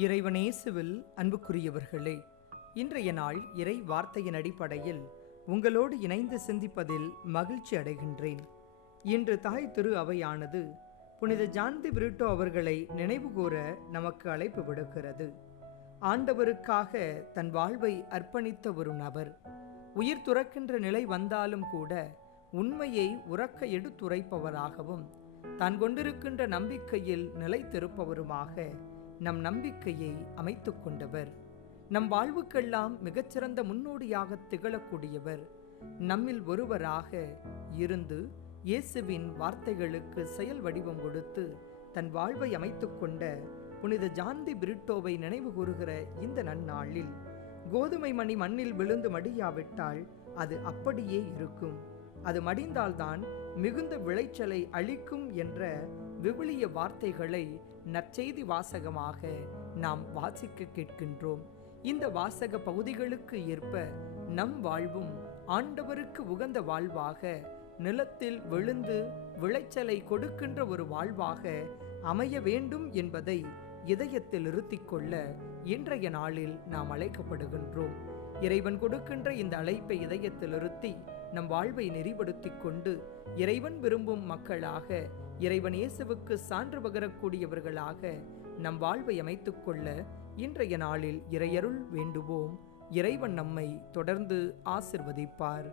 இறைவனேசுவில் அன்புக்குரியவர்களே இன்றைய நாள் இறை வார்த்தையின் அடிப்படையில் உங்களோடு இணைந்து சிந்திப்பதில் மகிழ்ச்சி அடைகின்றேன். இன்று தாய் திரு அவையானது புனித ஜான்தி பிரிட்டோ அவர்களை நினைவுகூர நமக்கு அழைப்பு விடுக்கிறது. ஆண்டவருக்காக தன் வாழ்வை அர்ப்பணித்த ஒரு நபர் உயிர் துறக்கின்ற நிலை வந்தாலும் கூட உண்மையை உறக்க எடுத்துரைப்பவராகவும் தான் கொண்டிருக்கின்ற நம்பிக்கையில் நிலைத்திருப்பவருமாக நம் நம்பிக்கையை அமைத்து கொண்டவர். நம் வாழ்வுக்கெல்லாம் மிகச்சிறந்த முன்னோடியாக திகழக்கூடியவர். நம்மில் ஒருவராக இருந்து இயேசுவின் வார்த்தைகளுக்கு செயல் வடிவம் கொடுத்து தன் வாழ்வை அமைத்துக்கொண்ட புனித ஜான்தி பிரிட்டோவை நினைவு கூறுகிற இந்த நன்னாளில் கோதுமை மணி மண்ணில் விழுந்து மடியாவிட்டால் அது அப்படியே இருக்கும். அது மடிந்தால்தான் மிகுந்த விளைச்சலை அளிக்கும் என்ற விவிலிய வார்த்தைகளை நற்செய்தி வாசகமாக நாம் வாசிக்க கேட்கின்றோம். இந்த வாசக பகுதிகளுக்கு ஏற்ப நம் வாழ்வும் ஆண்டவருக்கு உகந்த வாழ்வாக நிலத்தில் விழுந்து விளைச்சலை கொடுக்கின்ற ஒரு வாழ்வாக அமைய வேண்டும் என்பதை இதயத்தில் இருத்திக்கொள்ள இன்றைய நாளில் நாம் அழைக்கப்படுகின்றோம். இறைவன் கொடுக்கின்ற இந்த அழைப்பை இதயத்திலிருத்தி நம் வாழ்வை நெறிப்படுத்தி கொண்டு இறைவன் விரும்பும் மக்களாக இறைவன் இயேசுவுக்கு சான்று பகரக்கூடியவர்களாக நம் வாழ்வை அமைத்துக்கொள்ள இன்றைய நாளில் இறையருள் வேண்டுவோம். இறைவன் நம்மை தொடர்ந்து ஆசிர்வதிப்பார்.